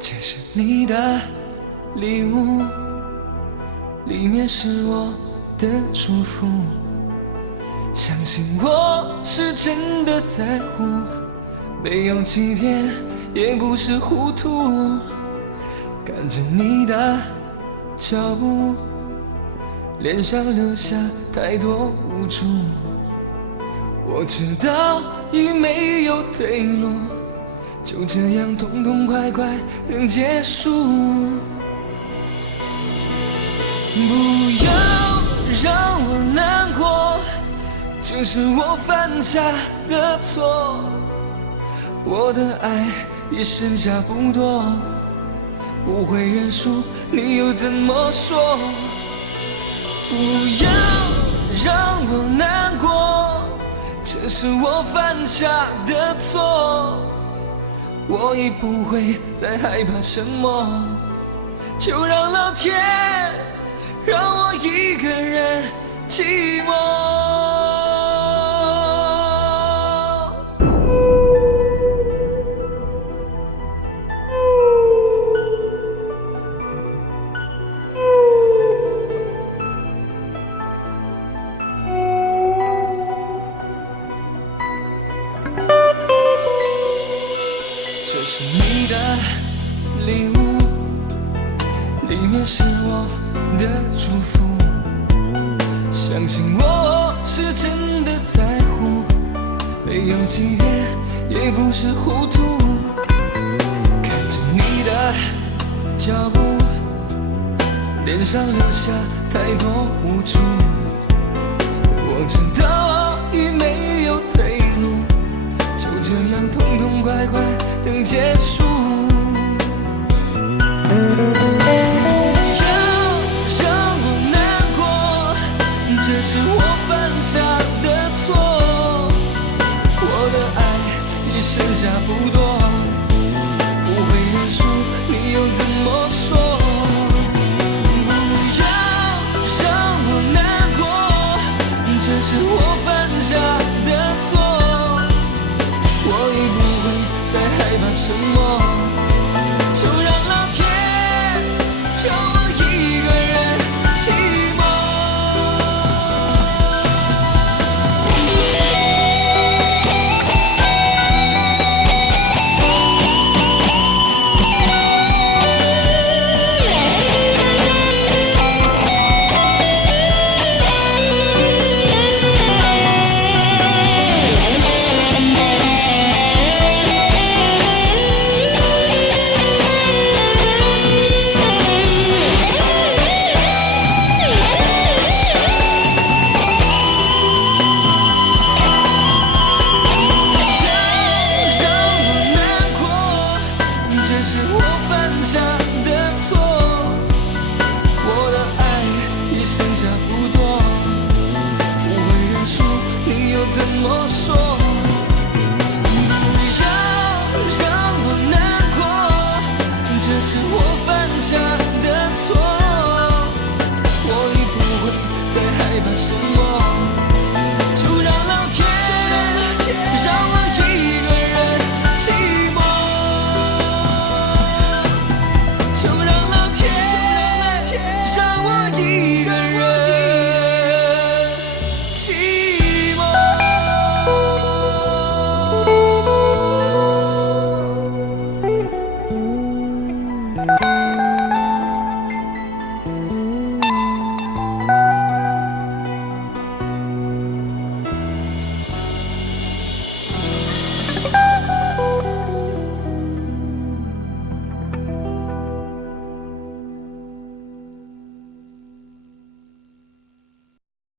这是你的礼物，里面是我的祝福。相信我是真的在乎，没有欺骗，也不是糊涂。跟着你的脚步，脸上留下太多无助。我知道已没有退路，就这样痛痛快快等结束。不要让我难过，这是我犯下的错。我的爱已剩下不多，不会认输，你又怎么说？不要让我难过，这是我犯下的错。我已不会再害怕什么，就让老天让我一个人寂寞。这是你的礼物，里面是我的祝福。相信我是真的在乎，没有欺骗，也不是糊涂。看着你的脚步，脸上留下太多无助。我知道已没有退路，就这样痛痛快快等结束。不要让我难过，这是我犯下的错。我的爱已剩下不多，不会认输，你又怎么说？不要让我难过，这是我犯下的错。我已不会再害怕什么，就让老天让我一个人寂寞。这是我犯下的错，我的爱已剩下不多，不会认输，你又怎么说？